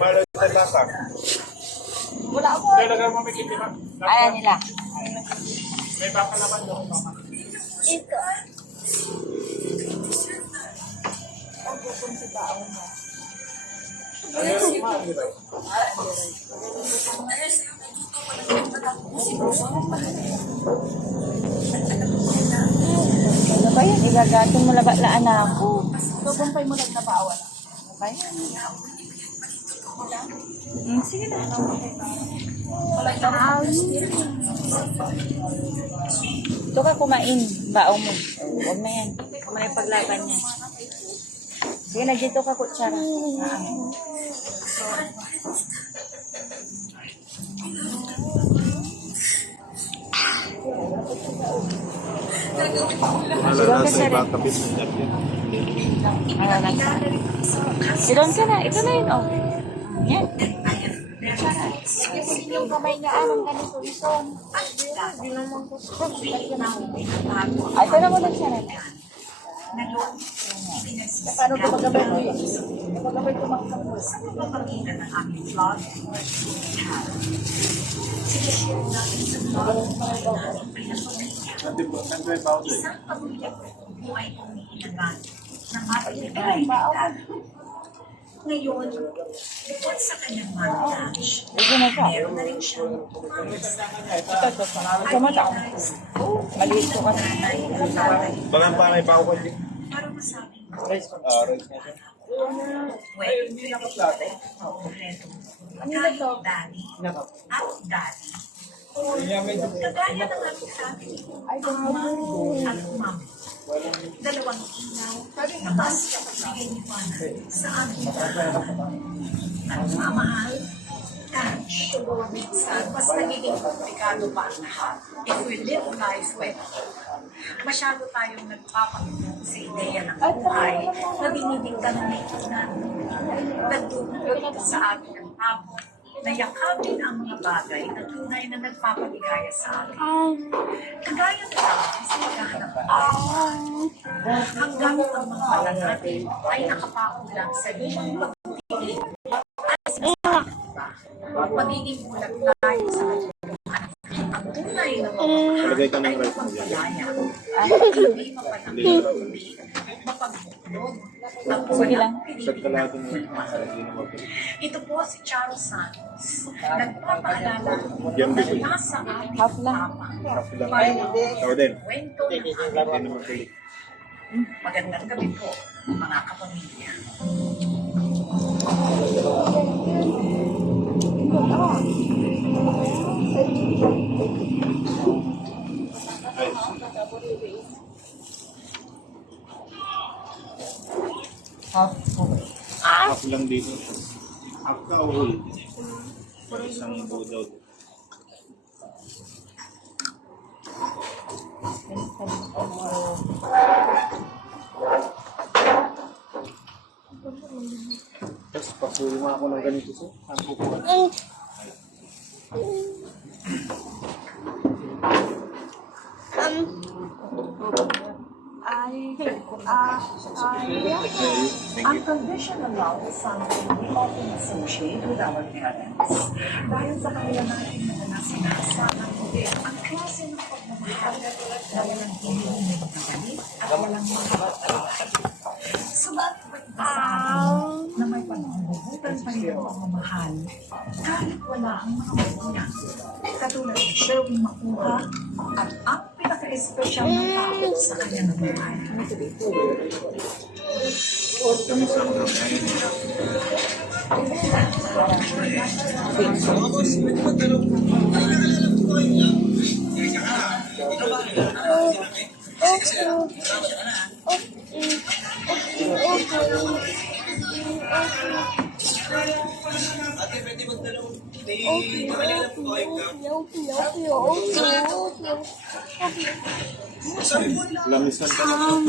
Malo sa lasa. Wala ako. Talaga mo may kitira. Ayan nila. May baka naman doon. Ito. Ang pupun si baon mo. Ano ba yan? Igagatin mo labalaan na ako. Tubumpay mo lang na bawal. Ano ba yan? Sige na. Ito ka kumain. Baon mo. Huwag na yan. Kung may paglaban niya. Sige na, dito ka kutsara. Malala sa ibang kapit ng dati. Sidon ka na. Ito na yun. Oh. Yan. Yung kamay niya anong ganito ito. Hindi naman gusto. Ay, ito na mo lang siya na. Paano ito magabay mo yun? Magabay ito magkakul. Sa pagpapakita ng aming vlog, sinishare natin sa vlog ng isang pamilya buhay umiilagan ng mapiligaray na ngayon, bukod sa kanyang marriage, meron na rin siyang umamis. Maliit ko kasi. Balang panay pa ako kasi. Para masabing ko. Rice na siya. Well, hindi na kaplate. Kahit daddy at daddy. Kagaya ng aming family, ang mami at mami. Dalawang ilaw na mas kapagsigay ni Juana sa aming at mamahal. Cash. Minsan, mas nagiging komplikado pa ang lahat if we live life well. Masyado tayong nagpapagulong sa ideya ng buhay na dinidikta ng lipunan. Nagdudulot sa atin ang tapon na yakapin ang mga bagay na tunay na nagpapaligaya sa atin. Kagaya na lang sa maghahanap ng hanggang ang mga mata natin ay nakapakulang sa iyong pagtingin at sa pagiging bulag tayo sa kanyang ang tunay na Lagay ka ng ay rice mo dyan. mapagpalaya at hindi mapanakit, mapagbuklod ang walang Pagkalado mo. ito po si Charo Santos. Nagpapaalala Yan, na Bibi. nasa ating papa. Half lang. Ikaw din. Kwento ng Hindi ating naman tulik. magandang gabi po, mga kapamilya. Half lang dito. Half ka whole. Isang budaw. Tapos pasulo nga ako ng ganito so. Ang kukuha. Unconditional love is something we often associate with our parents. Dahil sa kanila natin naranasan na kasama ang klase ng pagmamahal na walang hinihinig na galit at walang mga subat na may panangubutan pa rin ang pagmamahal kahit wala ang mga magulang. Katulad ni Sherwin Makuha at ang pinaka-espesyal na tao sa kanyang buhay. Kami sa mga lamisan ka lang.